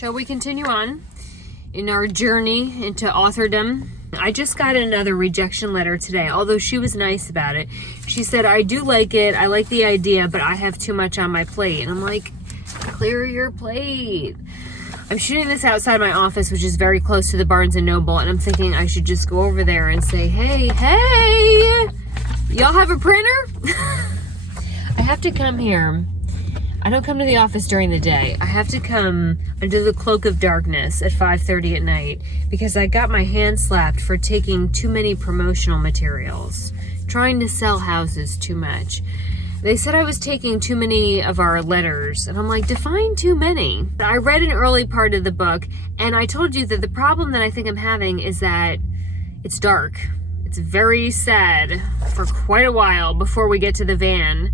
Shall we continue on in our journey into authordom? I just got another rejection letter today, although she was nice about it. She said, I do like it, I like the idea, but I have too much on my plate. And I'm like, clear your plate. I'm shooting this outside my office, which is very close to the Barnes & Noble, and I'm thinking I should just go over there and say, hey, y'all have a printer? I have to come here. I don't come to the office during the day. I have to come under the cloak of darkness at 5:30 at night because I got my hand slapped for taking too many promotional materials, trying to sell houses too much. They said I was taking too many of our letters, and I'm like, define too many. I read an early part of the book, and I told you that the problem that I think I'm having is that it's dark. It's very sad for quite a while before we get to the van.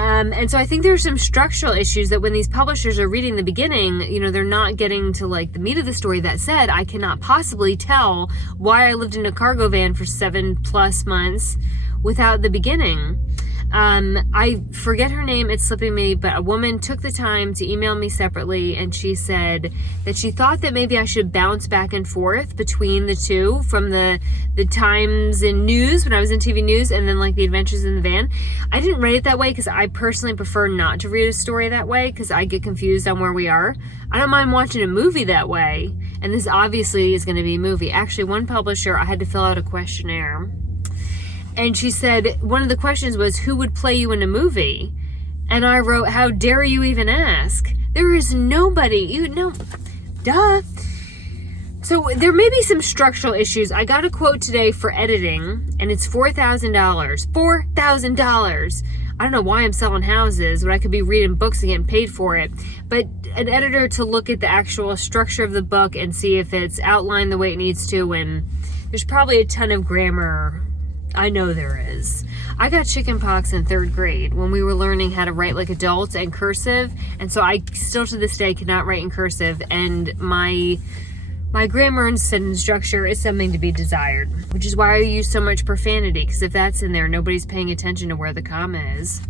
And so I think there's some structural issues that when these publishers are reading the beginning, you know, they're not getting to like the meat of the story. That said, I cannot possibly tell why I lived in a cargo van for 7+ months without the beginning. I forget her name, it's slipping me, but a woman took the time to email me separately, and she said that she thought that maybe I should bounce back and forth between the two, from the times in news when I was in TV news and then like the adventures in the van. I didn't read it that way because I personally prefer not to read a story that way because I get confused on where we are. I don't mind watching a movie that way, and this obviously is going to be a movie. Actually, one publisher, I had to fill out a questionnaire. And she said, one of the questions was, who would play you in a movie? And I wrote, how dare you even ask? There is nobody, you know, duh. So there may be some structural issues. I got a quote today for editing, and it's $4,000. $4,000. I don't know why I'm selling houses when I could be reading books and getting paid for it. But an editor to look at the actual structure of the book and see if it's outlined the way it needs to, and there's probably a ton of grammar. I know there is. I got chickenpox in 3rd grade when we were learning how to write like adults and cursive, and so I still to this day cannot write in cursive, and my grammar and sentence structure is something to be desired, which is why I use so much profanity, because if that's in there, nobody's paying attention to where the comma is.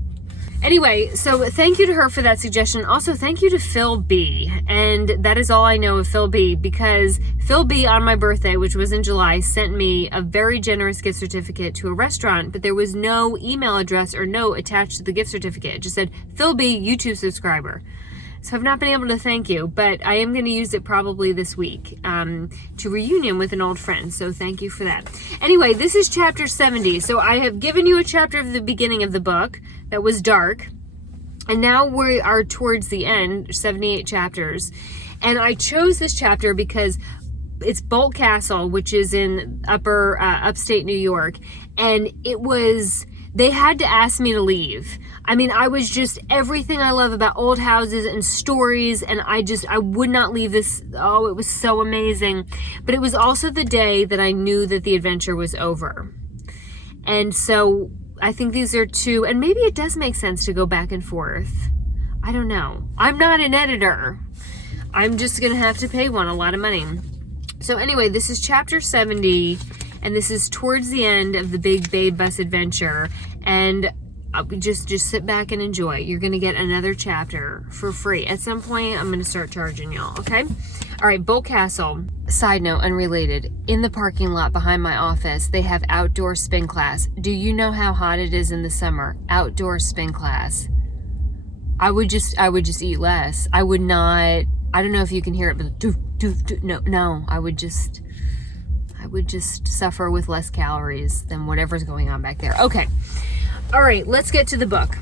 Anyway, so thank you to her for that suggestion. Also, thank you to Phil B. And that is all I know of Phil B, because Phil B on my birthday, which was in July, sent me a very generous gift certificate to a restaurant, but there was no email address or note attached to the gift certificate. It just said, Phil B, YouTube subscriber. So I've not been able to thank you, but I am going to use it probably this week to reunion with an old friend. So thank you for that. Anyway, this is chapter 70. So I have given you a chapter of the beginning of the book that was dark. And now we are towards the end, 78 chapters. And I chose this chapter because it's Boldt Castle, which is in upstate New York. And they had to ask me to leave. I mean, I was just everything I love about old houses and stories, and I would not leave this. Oh, it was so amazing. But it was also the day that I knew that the adventure was over. And so I think these are two, and maybe it does make sense to go back and forth. I don't know. I'm not an editor. I'm just going to have to pay one a lot of money. So anyway, this is chapter 70, and this is towards the end of the Big Babe Bus adventure. And just sit back and enjoy. You're going to get another chapter for free. At some point, I'm going to start charging y'all, okay? All right, Boldt Castle. Side note, unrelated. In the parking lot behind my office, they have outdoor spin class. Do you know how hot it is in the summer? Outdoor spin class. I would just eat less. I would not, I don't know if you can hear it, but no, I would just suffer with less calories than whatever's going on back there. Okay. All right, let's get to the book.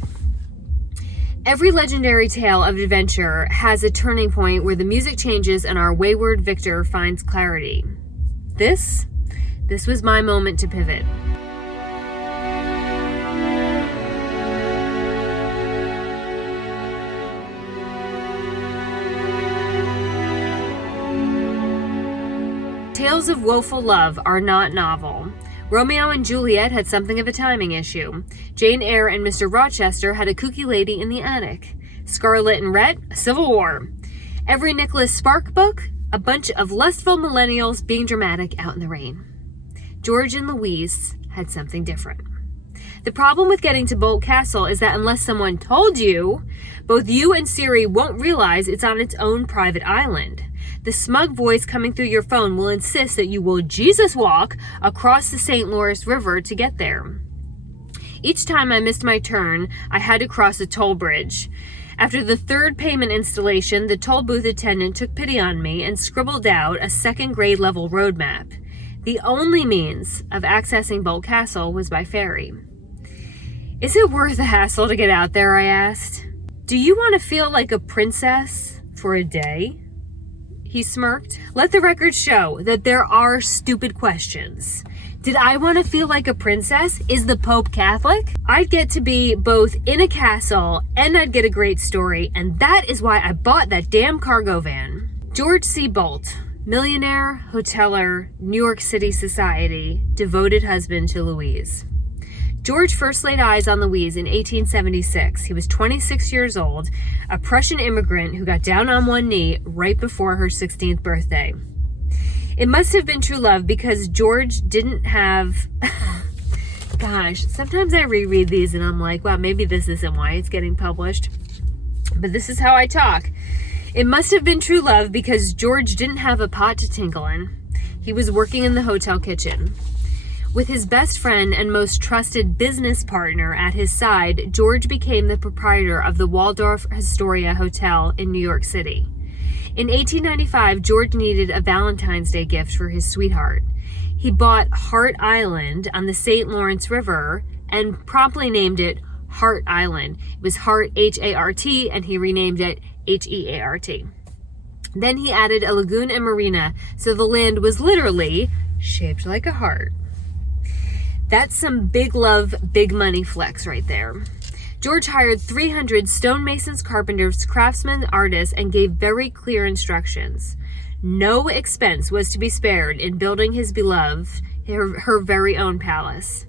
Every legendary tale of adventure has a turning point where the music changes and our wayward victor finds clarity. This was my moment to pivot. Tales of woeful love are not novel. Romeo and Juliet had something of a timing issue. Jane Eyre and Mr. Rochester had a kooky lady in the attic. Scarlet and Rhett, a civil war. Every Nicholas Spark book, a bunch of lustful millennials being dramatic out in the rain. George and Louise had something different. The problem with getting to Bolt Castle is that unless someone told you, both you and Siri won't realize it's on its own private island. The smug voice coming through your phone will insist that you will Jesus walk across the St. Lawrence River to get there. Each time I missed my turn, I had to cross a toll bridge. After the third payment installation, the toll booth attendant took pity on me and scribbled out a second grade level road map. The only means of accessing Bolt Castle was by ferry. Is it worth the hassle to get out there, I asked. Do you want to feel like a princess for a day? He smirked. Let the record show that there are stupid questions. Did I want to feel like a princess? Is the Pope Catholic? I'd get to be both in a castle and I'd get a great story, and that is why I bought that damn cargo van. George C. Bolt, millionaire, hoteler, New York City society, devoted husband to Louise. George first laid eyes on Louise in 1876. He was 26 years old, a Prussian immigrant who got down on one knee right before her 16th birthday. It must have been true love because George didn't have... Gosh, sometimes I reread these and I'm like, wow, maybe this isn't why it's getting published. But this is how I talk. It must have been true love because George didn't have a pot to tinkle in. He was working in the hotel kitchen. With his best friend and most trusted business partner at his side, George became the proprietor of the Waldorf Astoria Hotel in New York City. In 1895, George needed a Valentine's Day gift for his sweetheart. He bought Hart Island on the St. Lawrence River and promptly named it Hart Island. It was Hart, H-A-R-T, and he renamed it H-E-A-R-T. Then he added a lagoon and marina, so the land was literally shaped like a heart. That's some big love, big money flex right there. George hired 300 stonemasons, carpenters, craftsmen, artists, and gave very clear instructions. No expense was to be spared in building his beloved, her very own palace.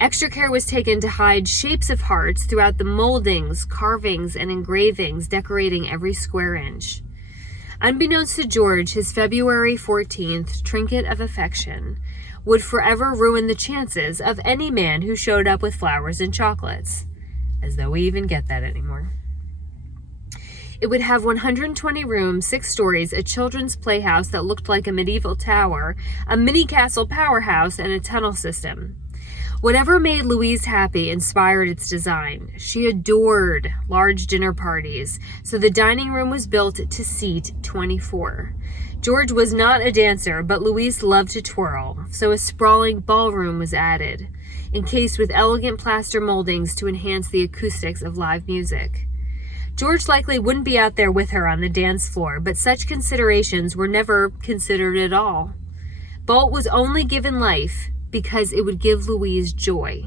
Extra care was taken to hide shapes of hearts throughout the moldings, carvings, and engravings decorating every square inch. Unbeknownst to George, his February 14th trinket of affection would forever ruin the chances of any man who showed up with flowers and chocolates. As though we even get that anymore. It would have 120 rooms, 6 stories, a children's playhouse that looked like a medieval tower, a mini castle powerhouse, and a tunnel system. Whatever made Louise happy inspired its design. She adored large dinner parties, so the dining room was built to seat 24. George was not a dancer, but Louise loved to twirl, so a sprawling ballroom was added, encased with elegant plaster moldings to enhance the acoustics of live music. George likely wouldn't be out there with her on the dance floor, but such considerations were never considered at all. Bolt was only given life because it would give Louise joy.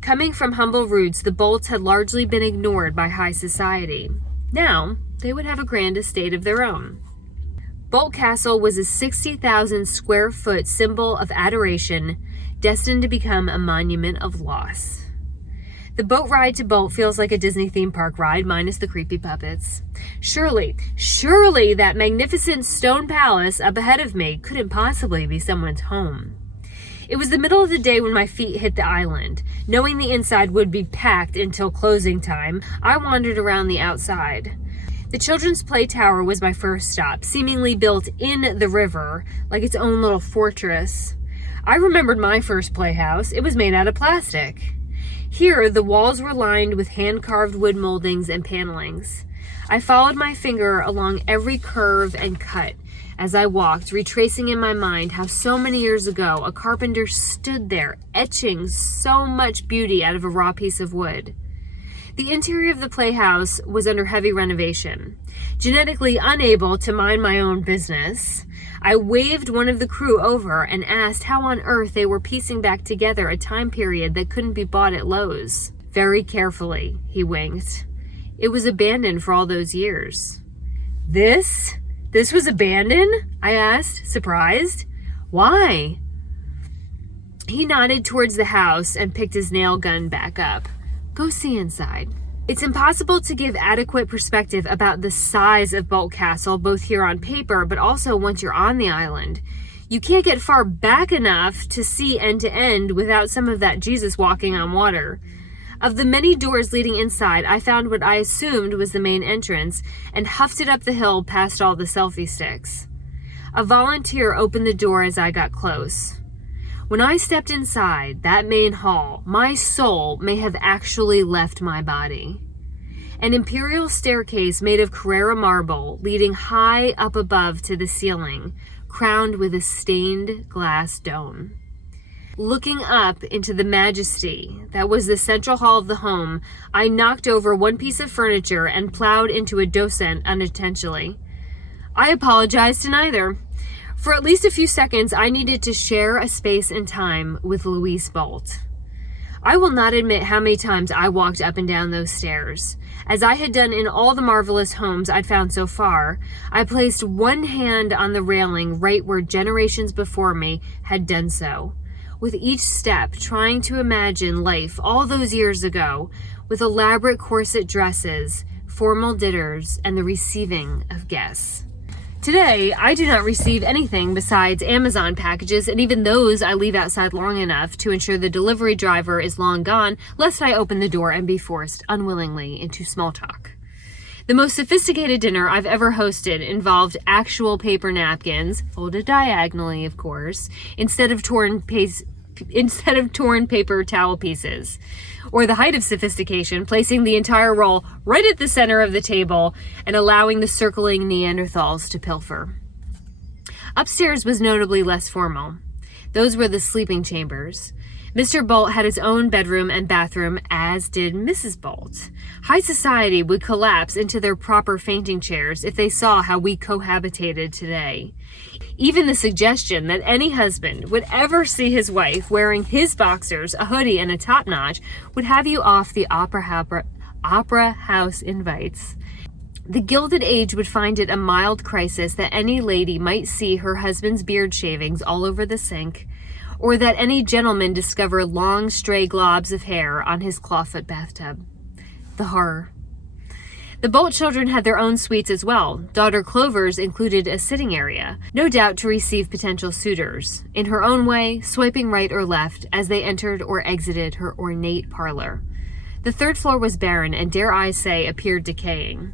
Coming from humble roots, the Bolts had largely been ignored by high society. Now, they would have a grand estate of their own. Bolt Castle was a 60,000 square foot symbol of adoration, destined to become a monument of loss. The boat ride to Bolt feels like a Disney theme park ride, minus the creepy puppets. Surely that magnificent stone palace up ahead of me couldn't possibly be someone's home. It was the middle of the day when my feet hit the island. Knowing the inside would be packed until closing time, I wandered around the outside. The Children's Play Tower was my first stop, seemingly built in the river, like its own little fortress. I remembered my first playhouse. It was made out of plastic. Here, the walls were lined with hand-carved wood moldings and panelings. I followed my finger along every curve and cut as I walked, retracing in my mind how so many years ago a carpenter stood there, etching so much beauty out of a raw piece of wood. The interior of the playhouse was under heavy renovation. Genetically unable to mind my own business, I waved one of the crew over and asked how on earth they were piecing back together a time period that couldn't be bought at Lowe's. Very carefully, he winked. It was abandoned for all those years. This was abandoned? I asked, surprised. Why? He nodded towards the house and picked his nail gun back up. Go see inside. It's impossible to give adequate perspective about the size of Bolt Castle, both here on paper, but also once you're on the island. You can't get far back enough to see end to end without some of that Jesus walking on water. Of the many doors leading inside, I found what I assumed was the main entrance and huffed it up the hill past all the selfie sticks. A volunteer opened the door as I got close. When I stepped inside that main hall, my soul may have actually left my body. An imperial staircase made of Carrara marble leading high up above to the ceiling, crowned with a stained glass dome. Looking up into the majesty that was the central hall of the home, I knocked over one piece of furniture and plowed into a docent unintentionally. I apologized to neither. For at least a few seconds, I needed to share a space and time with Louise Bolt. I will not admit how many times I walked up and down those stairs. As I had done in all the marvelous homes I'd found so far, I placed one hand on the railing right where generations before me had done so, with each step trying to imagine life all those years ago, with elaborate corset dresses, formal dinners, and the receiving of guests. Today, I do not receive anything besides Amazon packages, and even those I leave outside long enough to ensure the delivery driver is long gone, lest I open the door and be forced unwillingly into small talk. The most sophisticated dinner I've ever hosted involved actual paper napkins, folded diagonally, of course, instead of torn paper towel pieces. Or the height of sophistication, placing the entire roll right at the center of the table and allowing the circling Neanderthals to pilfer. Upstairs was notably less formal. Those were the sleeping chambers. Mr. Bolt had his own bedroom and bathroom, as did Mrs. Bolt. High society would collapse into their proper fainting chairs if they saw how we cohabitated today. Even the suggestion that any husband would ever see his wife wearing his boxers, a hoodie, and a top-notch would have you off the opera house invites. The Gilded Age would find it a mild crisis that any lady might see her husband's beard shavings all over the sink, or that any gentleman discover long stray globs of hair on his clawfoot bathtub. The horror. The Bolt children had their own suites as well. Daughter Clover's included a sitting area, no doubt to receive potential suitors, in her own way, swiping right or left as they entered or exited her ornate parlor. The third floor was barren and, dare I say, appeared decaying.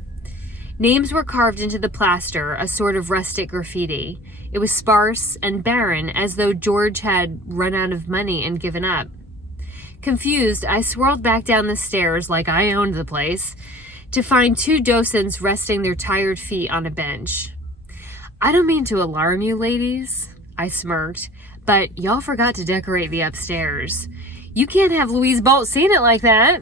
Names were carved into the plaster, a sort of rustic graffiti. It was sparse and barren, as though George had run out of money and given up. Confused, I swirled back down the stairs like I owned the place, to find two docents resting their tired feet on a bench. I don't mean to alarm you, ladies, I smirked, but y'all forgot to decorate the upstairs. You can't have Louise Bolt seeing it like that.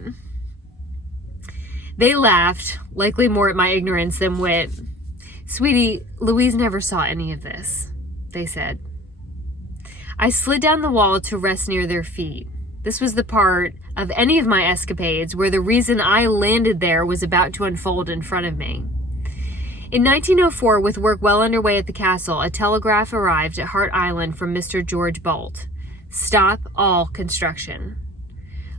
They laughed, likely more at my ignorance than wit. Sweetie, Louise never saw any of this, they said. I slid down the wall to rest near their feet. This was the part of any of my escapades where the reason I landed there was about to unfold in front of me. In 1904, with work well underway at the castle, a telegraph arrived at Hart Island from Mr. George Bolt. Stop all construction.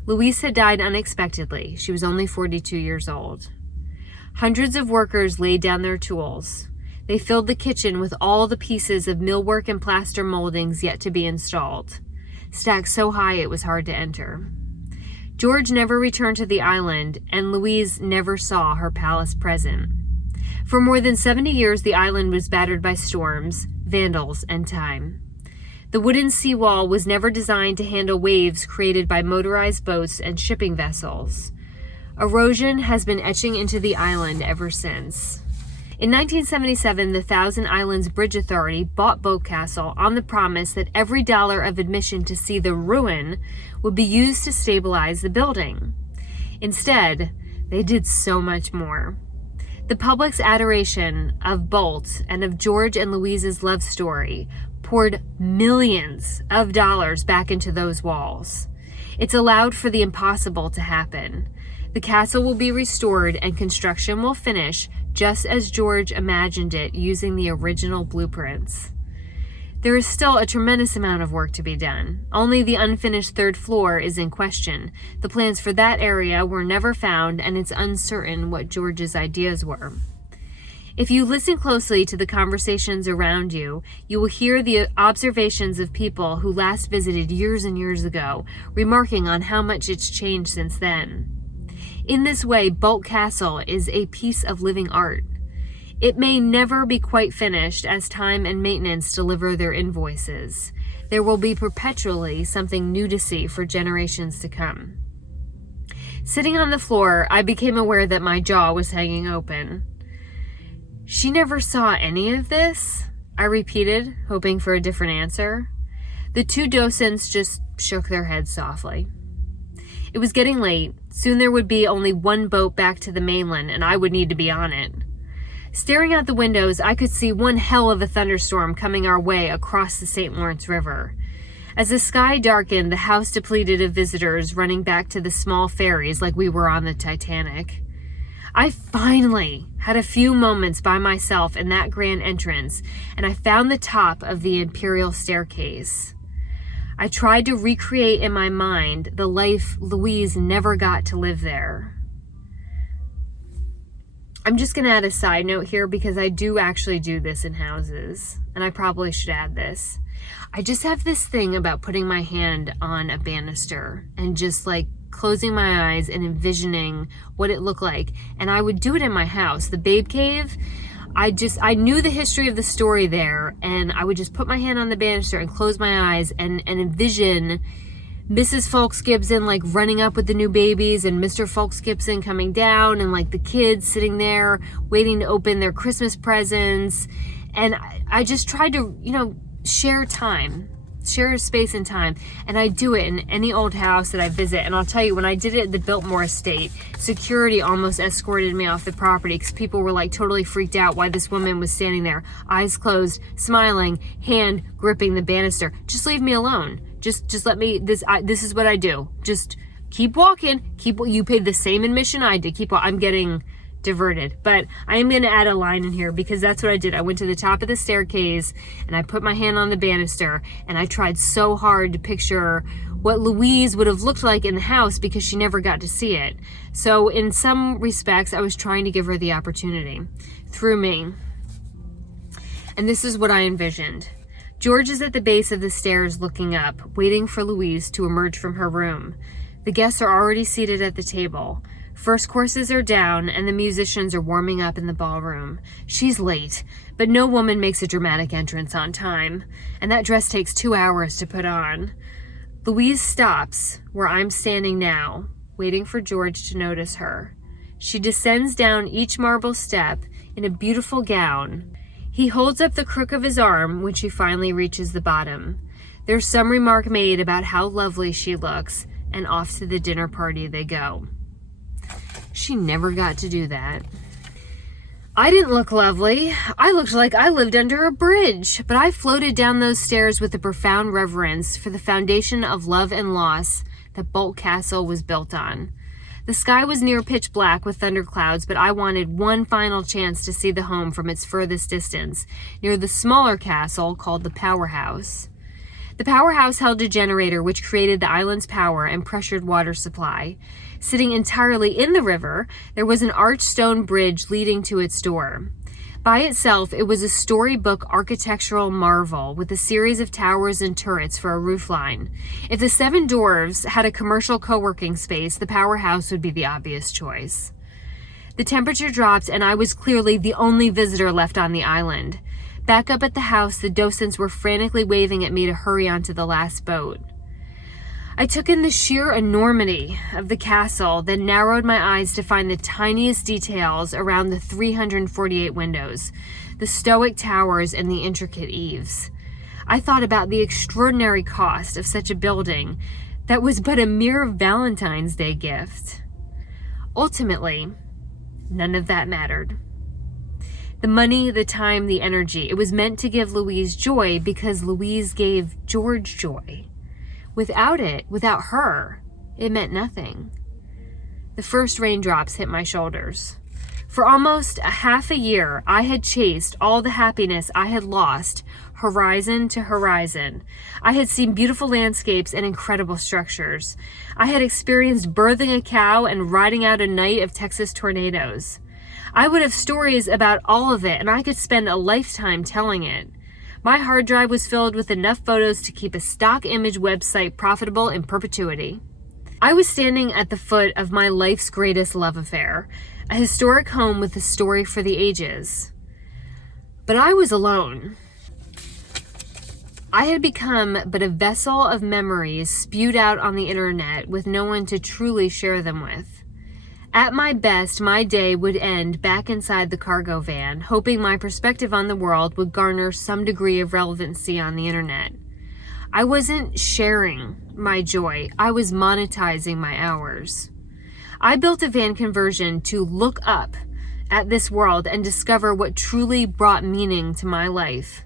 Louise had died unexpectedly. She was only 42 years old. Hundreds of workers laid down their tools. They filled the kitchen with all the pieces of millwork and plaster moldings yet to be installed, stacked so high it was hard to enter. George never returned to the island, and Louise never saw her palace present. For more than 70 years, the island was battered by storms, vandals, and time. The wooden seawall was never designed to handle waves created by motorized boats and shipping vessels. Erosion has been etching into the island ever since. In 1977, the Thousand Islands Bridge Authority bought Boat Castle on the promise that every dollar of admission to see the ruin would be used to stabilize the building. Instead, they did so much more. The public's adoration of Bolt and of George and Louise's love story poured millions of dollars back into those walls. It's allowed for the impossible to happen. The castle will be restored and construction will finish just as George imagined it using the original blueprints. There is still a tremendous amount of work to be done. Only the unfinished third floor is in question. The plans for that area were never found, and it's uncertain what George's ideas were. If you listen closely to the conversations around you, you will hear the observations of people who last visited years and years ago, remarking on how much it's changed since then. In this way, Boldt Castle is a piece of living art. It may never be quite finished as time and maintenance deliver their invoices. There will be perpetually something new to see for generations to come. Sitting on the floor, I became aware that my jaw was hanging open. "She never saw any of this?" I repeated, hoping for a different answer. The two docents just shook their heads softly. It was getting late. Soon there would be only one boat back to the mainland, and I would need to be on it. Staring out the windows, I could see one hell of a thunderstorm coming our way across the St. Lawrence River. As the sky darkened, the house depleted of visitors running back to the small ferries like we were on the Titanic. I finally had a few moments by myself in that grand entrance, and I found the top of the imperial staircase. I tried to recreate in my mind the life Louise never got to live there. I'm just going to add a side note here because I do actually do this in houses, and I probably should add this. I just have this thing about putting my hand on a banister and just like closing my eyes and envisioning what it looked like. And I would do it in my house. The Babe Cave, I knew the history of the story there, and I would just put my hand on the banister and close my eyes and envision Mrs. Fulks Gibson like running up with the new babies and Mr. Fulks Gibson coming down and like the kids sitting there waiting to open their Christmas presents. And I just tried to, share space and time. And I do it in any old house that I visit. And I'll tell you, when I did it at the Biltmore estate, security almost escorted me off the property because people were like totally freaked out why this woman was standing there, eyes closed, smiling, hand gripping the banister. Just leave me alone. Just let me, this is what I do. Just keep walking. You paid the same admission I did. I'm getting diverted. But I am going to add a line in here because that's what I did. I went to the top of the staircase and I put my hand on the banister and I tried so hard to picture what Louise would have looked like in the house because she never got to see it. So in some respects, I was trying to give her the opportunity through me. And this is what I envisioned. George is at the base of the stairs looking up, waiting for Louise to emerge from her room. The guests are already seated at the table. First courses are down, and the musicians are warming up in the ballroom. She's late, but no woman makes a dramatic entrance on time, and that dress takes 2 hours to put on. Louise stops where I'm standing now, waiting for George to notice her. She descends down each marble step in a beautiful gown. He holds up the crook of his arm when she finally reaches the bottom. There's some remark made about how lovely she looks, and off to the dinner party they go. She never got to do that. I didn't look lovely. I looked like I lived under a bridge, but I floated down those stairs with a profound reverence for the foundation of love and loss that Boldt Castle was built on. The sky was near pitch black with thunderclouds, but I wanted one final chance to see the home from its furthest distance, near the smaller castle called the Powerhouse. The powerhouse held a generator which created the island's power and pressured water supply. Sitting entirely in the river, there was an arched stone bridge leading to its door. By itself, it was a storybook architectural marvel with a series of towers and turrets for a roofline. If the Seven Dwarves had a commercial co-working space, the powerhouse would be the obvious choice. The temperature dropped, and I was clearly the only visitor left on the island. Back up at the house, the docents were frantically waving at me to hurry onto the last boat. I took in the sheer enormity of the castle, then narrowed my eyes to find the tiniest details around the 348 windows, the stoic towers, and the intricate eaves. I thought about the extraordinary cost of such a building that was but a mere Valentine's Day gift. Ultimately, none of that mattered. The money, the time, the energy, it was meant to give Louise joy because Louise gave George joy. Without her, it meant nothing. The first raindrops hit my shoulders. For almost a half a year, I had chased all the happiness I had lost, horizon to horizon. I had seen beautiful landscapes and incredible structures. I had experienced birthing a cow and riding out a night of Texas tornadoes. I would have stories about all of it, and I could spend a lifetime telling it. My hard drive was filled with enough photos to keep a stock image website profitable in perpetuity. I was standing at the foot of my life's greatest love affair, a historic home with a story for the ages. But I was alone. I had become but a vessel of memories spewed out on the internet with no one to truly share them with. At my best, my day would end back inside the cargo van, hoping my perspective on the world would garner some degree of relevancy on the internet. I wasn't sharing my joy, I was monetizing my hours. I built a van conversion to look up at this world and discover what truly brought meaning to my life.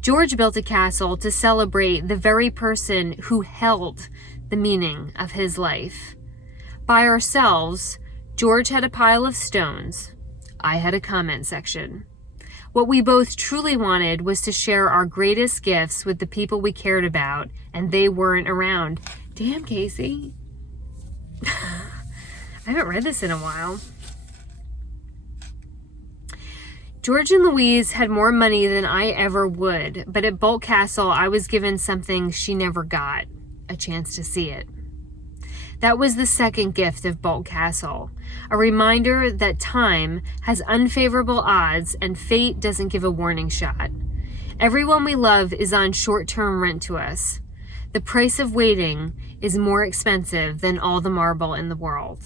George built a castle to celebrate the very person who held the meaning of his life. By ourselves, George had a pile of stones. I had a comment section. What we both truly wanted was to share our greatest gifts with the people we cared about, and they weren't around. Damn, Casey. I haven't read this in a while. George and Louise had more money than I ever would, but at Bolt Castle, I was given something she never got, a chance to see it. That was the second gift of Bolt Castle, a reminder that time has unfavorable odds and fate doesn't give a warning shot. Everyone we love is on short-term rent to us. The price of waiting is more expensive than all the marble in the world.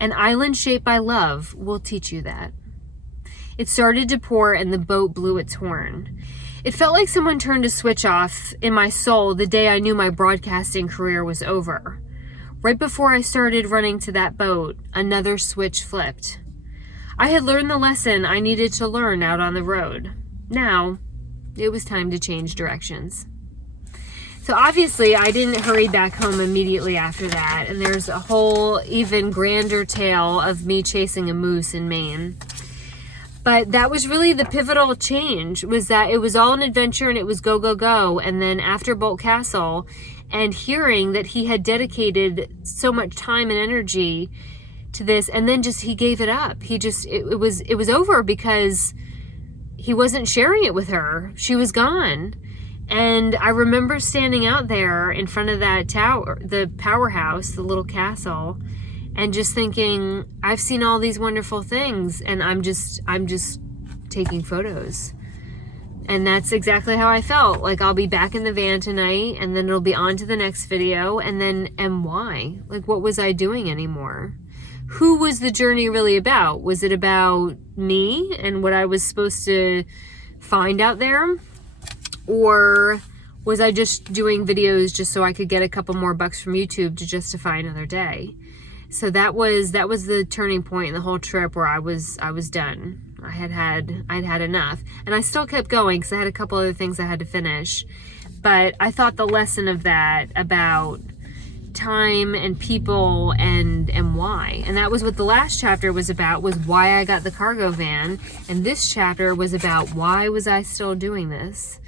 An island shaped by love will teach you that. It started to pour and the boat blew its horn. It felt like someone turned a switch off in my soul the day I knew my broadcasting career was over. Right before I started running to that boat, another switch flipped. I had learned the lesson I needed to learn out on the road. Now, it was time to change directions. So obviously, I didn't hurry back home immediately after that, and there's a whole even grander tale of me chasing a moose in Maine. But that was really the pivotal change, was that it was all an adventure and it was go, go, go. And then after Bolt Castle and hearing that he had dedicated so much time and energy to this, and then just he gave it up. It was over because he wasn't sharing it with her. She was gone. And I remember standing out there in front of that tower, the powerhouse, the little castle, and just thinking, I've seen all these wonderful things, and I'm just taking photos. And that's exactly how I felt. Like, I'll be back in the van tonight, and then it'll be on to the next video, and why? Like, what was I doing anymore? Who was the journey really about? Was it about me and what I was supposed to find out there? Or was I just doing videos just so I could get a couple more bucks from YouTube to justify another day? So that was the turning point in the whole trip where I was done. I'd had enough, and I still kept going because I had a couple other things I had to finish. But I thought the lesson of that about time and people and why, and that was what the last chapter was about, was why I got the cargo van, and this chapter was about why was I still doing this.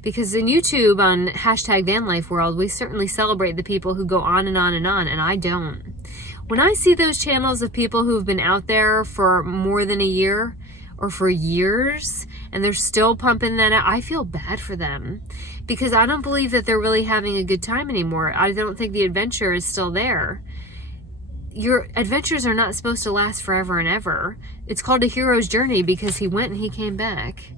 Because in YouTube, on #VanLifeWorld, we certainly celebrate the people who go on and on and on, and I don't. When I see those channels of people who've been out there for more than a year or for years and they're still pumping that out, I feel bad for them because I don't believe that they're really having a good time anymore. I don't think the adventure is still there. Your adventures are not supposed to last forever and ever. It's called a hero's journey because he went and he came back.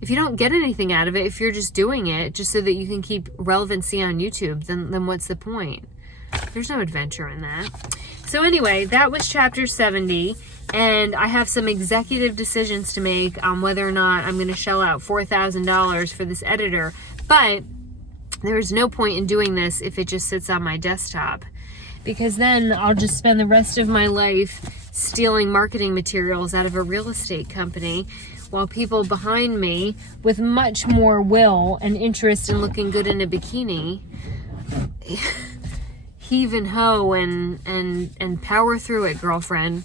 If you don't get anything out of it, if you're just doing it just so that you can keep relevancy on YouTube, then what's the point? There's no adventure in that. So anyway, that was chapter 70, and I have some executive decisions to make on whether or not I'm going to shell out $4,000 for this editor, but there's no point in doing this if it just sits on my desktop, because then I'll just spend the rest of my life stealing marketing materials out of a real estate company while people behind me with much more will and interest in looking good in a bikini heave and hoe and power through it, girlfriend.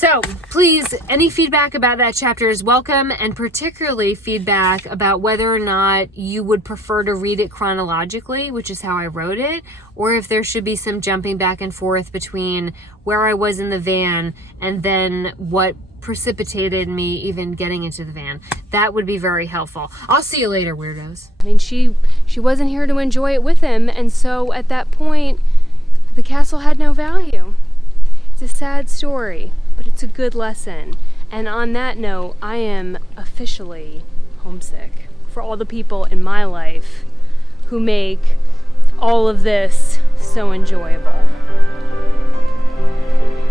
So please, any feedback about that chapter is welcome, and particularly feedback about whether or not you would prefer to read it chronologically, which is how I wrote it, or if there should be some jumping back and forth between where I was in the van and then what precipitated me even getting into the van. That would be very helpful. I'll see you later, weirdos. I mean, she wasn't here to enjoy it with him, and so at that point, the castle had no value. It's a sad story, but it's a good lesson. And on that note, I am officially homesick for all the people in my life who make all of this so enjoyable.